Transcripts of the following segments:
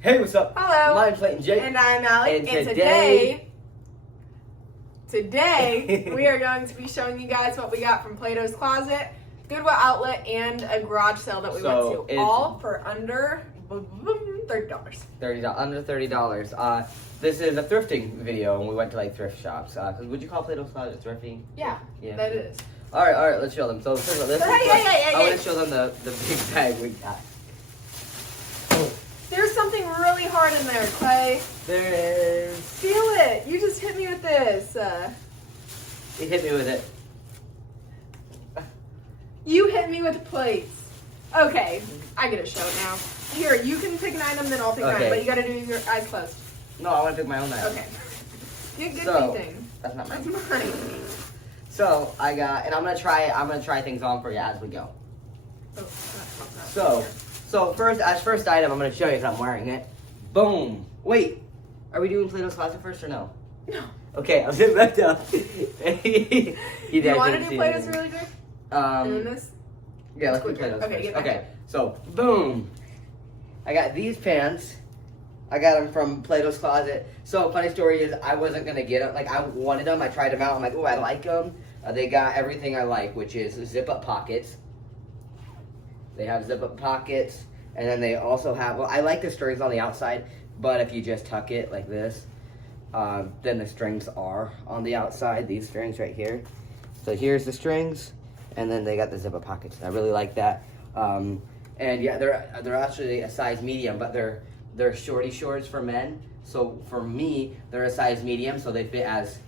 Hey, what's up? Hello. My name's Clayton Jake. And I'm Alec. And today we are going to be showing you guys what we got from Plato's Closet, Goodwill outlet, and a garage sale that we went to. All for under $30. Under $30. This is a thrifting video, and we went to like thrift shops. Would you call Plato's Closet thrifting? Yeah, that is. All right, let's show them. So first of all, I want to show them the big bag we got. There's something really hard in there, Clay. There is. Feel it. You just hit me with this. You hit me with it. You hit me with plates. Okay, I get a show now. Here, you can pick an item, then I'll pick mine, but you gotta do your eyes closed. No, I want to pick my own item. Okay. Good thing. That's not mine. That's mine. So I got, and I'm gonna try things on for you as we go. So first item, I'm gonna show you because I'm wearing it. Boom. Wait, are we doing Plato's Closet first or no? No. Okay, I'll sit back down. You want to do Plato's really quick? Doing this? Yeah, let's do Plato's Okay, first. get back Okay, so boom. I got these pants. I got them from Plato's Closet. So funny story is I wasn't gonna get them. Like I wanted them. I tried them out. I'm like, oh, I like them. They got everything I like, which is zip-up pockets. They have zip-up pockets, and then they also have. Well, I like the strings on the outside, but if you just tuck it like this, then the strings are on the outside. These strings right here. So here's the strings, and then they got the zip-up pockets. I really like that. And yeah, they're actually a size medium, but they're shorty shorts for men. So for me, they're a size medium, so they fit as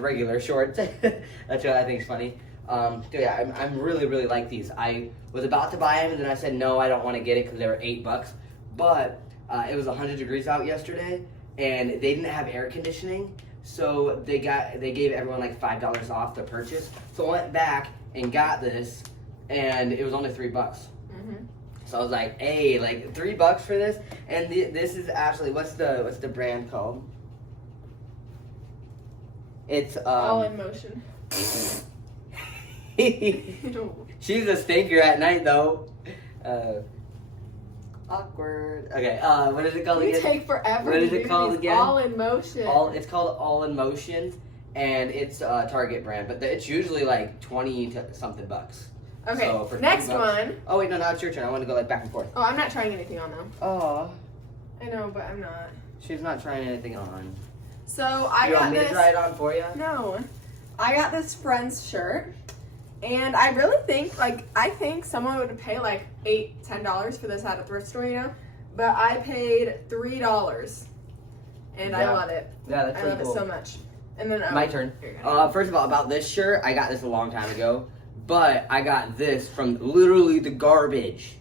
regular shorts. That's what I think is funny. So yeah, I'm really like these. I was about to buy them, and then I said no, I don't want to get it because they were $8. But it was 100 degrees out yesterday, and they didn't have air conditioning, so they gave everyone like $5 off the purchase. So I went back and got this, and it was only $3. So I was like, hey, like $3 for this, and this is actually what's the brand called? It's All in Motion. She's a stinker at night though. Awkward. Okay. What is it called again? You take forever. What is it called again? All in Motion. It's called All in Motion, and it's a Target brand, but it's usually like 20 to something bucks. Okay. So for next $3. one. Oh wait, no, now it's your turn. I want to go like back and forth. Oh, I'm not trying anything on them. Oh. I know, but I'm not. She's not trying anything on. So I got this. You want me to try it on for you? No. I got this Friends shirt. And I really think, I think someone would pay like $8, $10 for this at a thrift store, you know? But I paid $3. And I love it. Yeah, that's really cool. I love it so much. And then my turn. First of all, about this shirt, I got this a long time ago. But I got this from literally the garbage.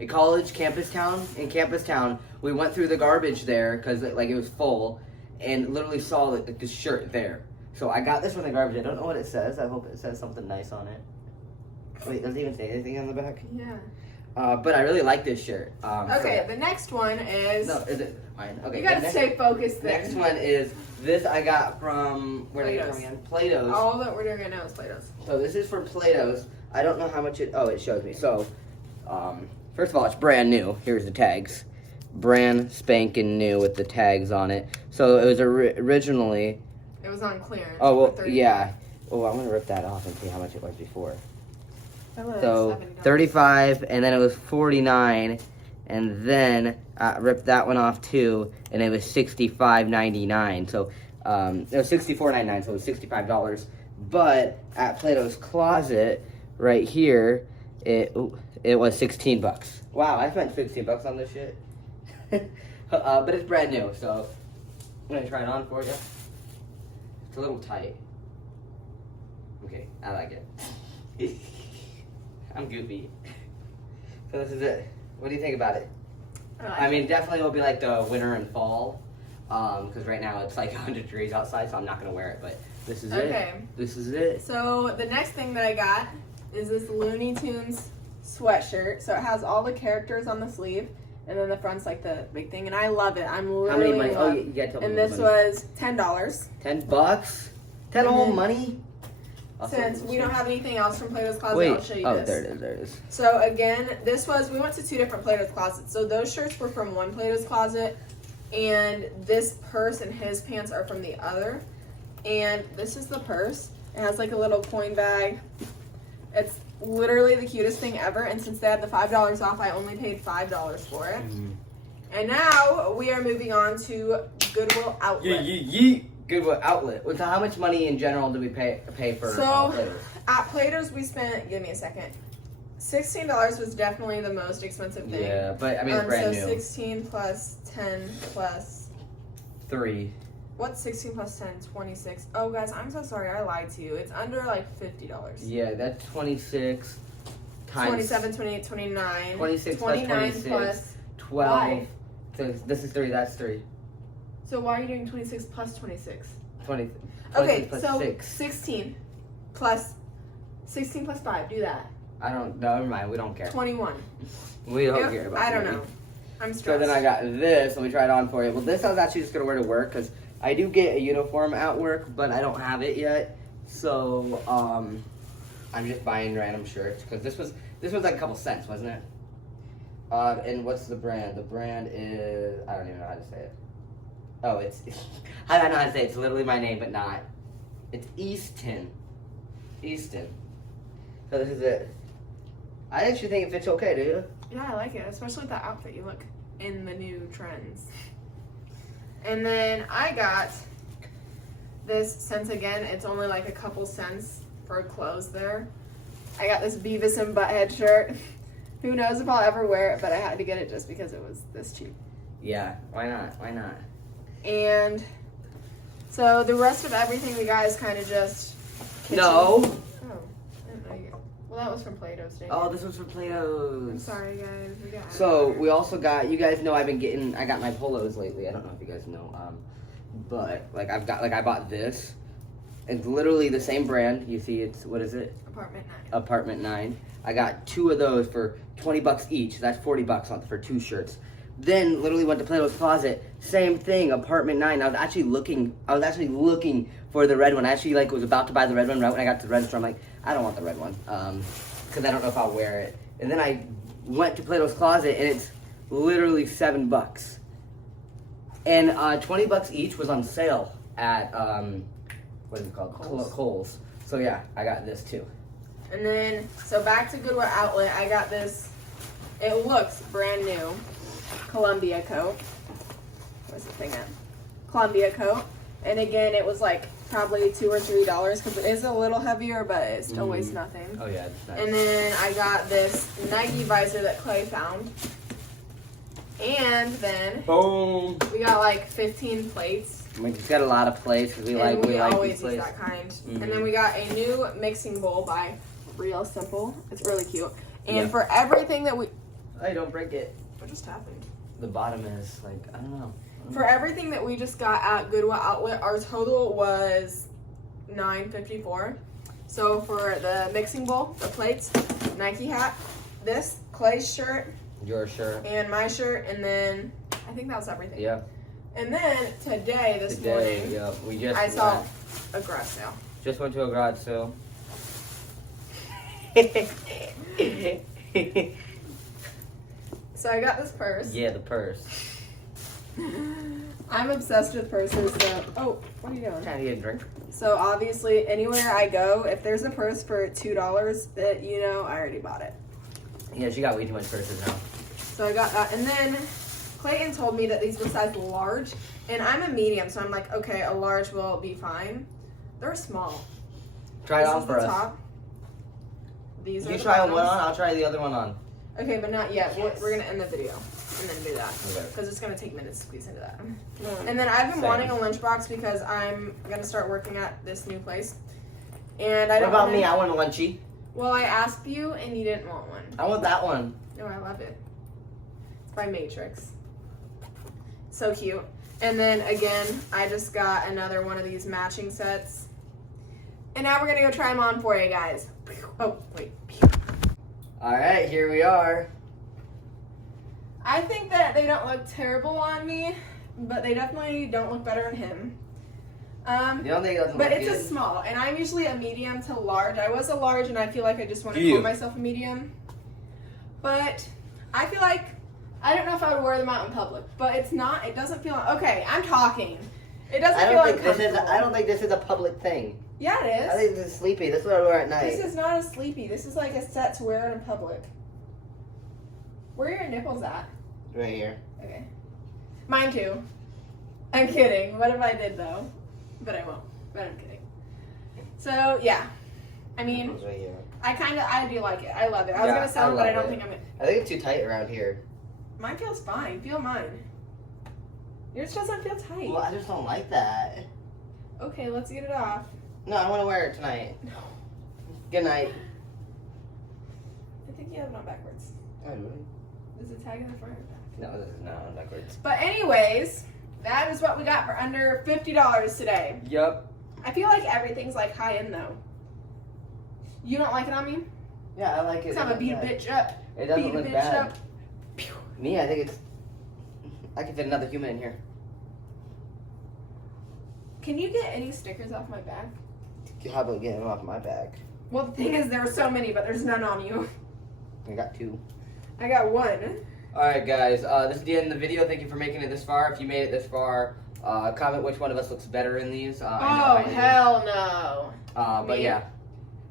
In college, Campus Town. In Campus Town, we went through the garbage there because it was full. And literally saw the shirt there. So I got this from the garbage. I don't know what it says. I hope it says something nice on it. Wait, does it even say anything on the back? Yeah. But I really like this shirt. Okay, the next one is... No, is it mine? Okay. You gotta stay focused then. Next one is this I got from... Where did I get it from again? Plato's. All that we're doing right now is Plato's. So this is from Plato's. I don't know how much it... Oh, it shows me. So, first of all, it's brand new. Here's the tags. Brand spanking new with the tags on it. So it was originally... It was on clearance. Oh, well, yeah. Oh, I'm going to rip that off and see how much it was before. So, $35, and then it was $49, and then I ripped that one off too, and it was $65.99. So, it was $64.99, so it was $65. But at Plato's Closet, right here, it was $16. Wow, I spent $16 on this shit. But it's brand new, so I'm going to try it on for you. It's a little tight. Okay, I like it. I'm goofy. So this is it. What do you think about it? I mean, definitely will be like the winter and fall. Because right now it's like 100 degrees outside, so I'm not going to wear it. But this is it. This is it. So the next thing that I got is this Looney Tunes sweatshirt. So it has all the characters on the sleeve. And then the front's like the big thing, and I love it. I'm literally How many money? Oh, you gotta tell me. And this was $10. $10? $10 all money? Since we don't have anything else from Plato's Closet, Wait. I'll show you Oh, this. there it is. So again, we went to 2 different Plato's Closets. So those shirts were from one Plato's Closet, and this purse and his pants are from the other. And this is the purse. It has like a little coin bag. It's literally the cutest thing ever, and since they had the $5 off, I only paid $5 for it. And now we are moving on to Goodwill Outlet. Goodwill Outlet. So how much money in general do we pay for Plato's? At Plato's we spent, give me a second, $16 was definitely the most expensive thing. Yeah, but I mean it's brand new. 16 plus 10 plus 3. What's 16 plus 10? 26. Oh, guys, I'm so sorry. I lied to you. It's under like $50. Yeah, that's 26 times 27, 28, 29. 26 29 plus 26. plus 12. Why? So this is 3, that's 3. So why are you doing 26 plus 26? 20. Okay, plus so 6. 16 plus 5. Do that. I don't. Never mind. We don't care. 21. We don't care about. I don't money. know. I'm stressed. So then I got this. Let me try it on for you. Well, this I was actually just gonna wear to work because I do get a uniform at work, but I don't have it yet. So I'm just buying random shirts because this was like a couple cents, wasn't it? And what's the brand? The brand is, I don't even know how to say it. Oh, it's I don't know how to say it. It's literally my name, but not. It's Easton. So this is it. I actually think it fits okay, do you? Yeah, I like it, especially with that outfit. You look in the new trends. And then I got this, since again, it's only like a couple cents for clothes there. I got this Beavis and Butthead shirt. Who knows if I'll ever wear it, but I had to get it just because it was this cheap. Yeah, why not? Why not? And so the rest of everything we got is kind of just kitchen. No. Oh, I didn't know you. Well, that was from Plato's. Oh, this was from Plato's. I'm sorry, guys. We got. So we also got. You guys know I got my polos lately. I don't know if you guys know. But like I bought this. It's literally the same brand. You see, it's what is it? Apartment 9. I got 2 of those for $20 each. That's $40 for 2 shirts. Then literally went to Plato's Closet. Same thing, Apartment 9. I was actually looking for the red one. I actually was about to buy the red one right when I got to the red store. I'm like, I don't want the red one because I don't know if I'll wear it. And then I went to Plato's Closet and it's literally $7. And $20 each was on sale at what is it called? Kohl's. So yeah, I got this too. And then, so back to Goodwill Outlet, I got this, it looks brand new, Columbia coat. What's the thing at? Columbia coat. And again, it was like probably $2 or $3 because it is a little heavier, but it still weighs nothing. Oh yeah, it's nice. And then I got this Nike visor that Clay found. And then boom, we got like 15 plates. We just got a lot of plates because we like always these use plates. that kind. And then we got a new mixing bowl by Real Simple. It's really cute. And for everything that hey, don't break it. What just happened? The bottom is like, I don't know. For everything that we just got at Goodwill Outlet, our total was $9.54. So for the mixing bowl, the plates, Nike hat, this, Clay's shirt, your shirt, and my shirt, and then I think that was everything. Yeah. And then this morning, I saw a garage sale. Just went to a garage sale. So I got this purse. Yeah, the purse. I'm obsessed with purses. So, oh, what are you doing? Trying to get a drink. So obviously, anywhere I go, if there's a purse for $2, that I already bought it. Yeah, she got way too much purses now. So I got that, and then Clayton told me that these were size large, and I'm a medium, so I'm like, okay, a large will be fine. They're small. Try it on for us. Top. These are you the try bottoms. one on, I'll try the other one on. Okay, but not yet. We're gonna end the video and then do that Okay. because it's gonna take minutes to squeeze into that. And then I've been wanting a lunchbox because I'm gonna start working at this new place. And I don't. What about me? I want a lunchy. Well, I asked you and you didn't want one. I want that one. No, I love it. It's by Matrix. So cute. And then again, I just got another one of these matching sets. And now we're gonna go try them on for you guys. Oh, wait. All right, here we are. I think that they don't look terrible on me, but they definitely don't look better on him. You don't think it doesn't But look it's good? a small, and I'm usually a medium to large. I was a large, and I feel like I just want to You. call myself a medium. But I feel like I don't know if I would wear them out in public. But it's not. It doesn't feel. Okay, I'm talking. It doesn't feel uncomfortable. I don't think this is a public thing. Yeah, it is. I think this is sleepy. This is what I wear at night. This is not a sleepy. This is like a set to wear in public. Where are your nipples at? Right here. Okay. Mine too. I'm kidding. What if I did though? But I won't. But I'm kidding. So yeah. I mean, It's right here. I do like it. I love it. I was Yeah, gonna sell I them, but I love don't it. think I'm gonna. I think it's too tight around here. Mine feels fine. Feel mine. Yours doesn't feel tight. Well, I just don't like that. Okay, let's get it off. No, I want to wear it tonight. No. Good night. I think you have it on backwards. Oh, really? Is it tag in the front or back? No, this is not on backwards. But anyways, that is what we got for under $50 today. Yup. I feel like everything's like high end though. You don't like it on me? Yeah, I like it. Cause I'm a beat a bitch up. It doesn't Beat a look bitch bad. up. Pew. Me, I think it's. I can fit another human in here. Can you get any stickers off my back? How about getting them off my back? Well, the thing is, there are so many, but there's none on you. I got 2. I got 1. Alright, guys. This is the end of the video. Thank you for making it this far. If you made it this far, comment which one of us looks better in these. I do. Hell no. But Me? yeah.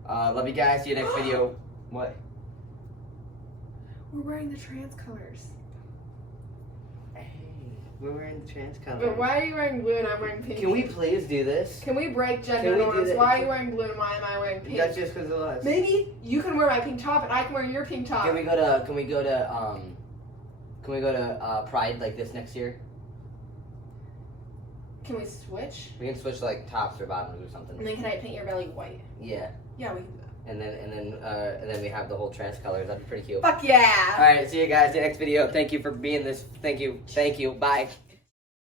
Love you guys. See you next video. What? We're wearing the trans colors. Hey, we're wearing the trans color. But why are you wearing blue and I'm wearing pink? Can we please do this? Can we break Can gender we do norms? that? Why are you wearing blue and why am I wearing pink? That's just because of us. Maybe you can wear my pink top and I can wear your pink top. Can we go to Pride like this next year? Can we switch? We can switch like tops or bottoms or And something. then can I paint your belly white? Yeah. Yeah, we can do that. And then we have the whole trans colors. That'd be pretty cute. Fuck yeah! All right, see you guys in the next video. Thank you for being this. Thank you. Bye.